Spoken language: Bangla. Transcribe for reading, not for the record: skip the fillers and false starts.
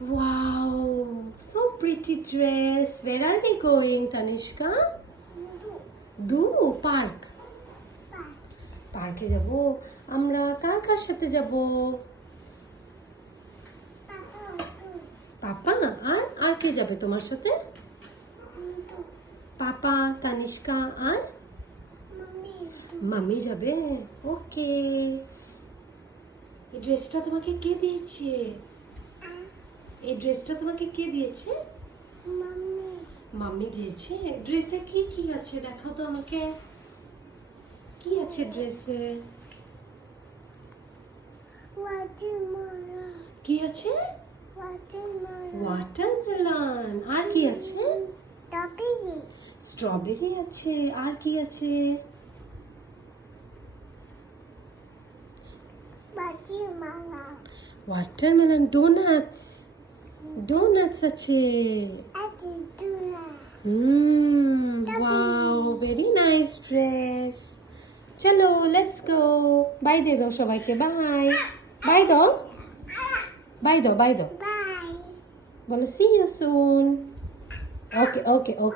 Wow, so pretty dress. Where are we going, Tanishka? Do park. পার্কে যাব আমরা। কার কার সাথে যাব? পাপা আর আর কে যাবে তোমার সাথে? পাপা, তানিষ্কা আর মাম্মি যাবে। ওকে। এই ড্রেসটা তোমাকে কে দিয়েছে? এই ড্রেসটা তোমাকে কে দিয়েছে? মাম্মি দিয়েছে। ড্রেসে কি কি আছে দেখাও তো আমাকে। কি আছে ড্রেসে? কি আছে? ওয়াটারমেলন। আর কি আছে? স্ট্রবেরি আছে। আর কি আছে? ওয়াটারমেলন। ডোনাটস। ডোনাটস আছে। Wow, very nice dress. চলো লেটস গো। বাই দিয়ে দাও সবাইকে। বাই। বাই দাও। বাই দাও, বাই দাও। বলো C you soon. Okay okay okay.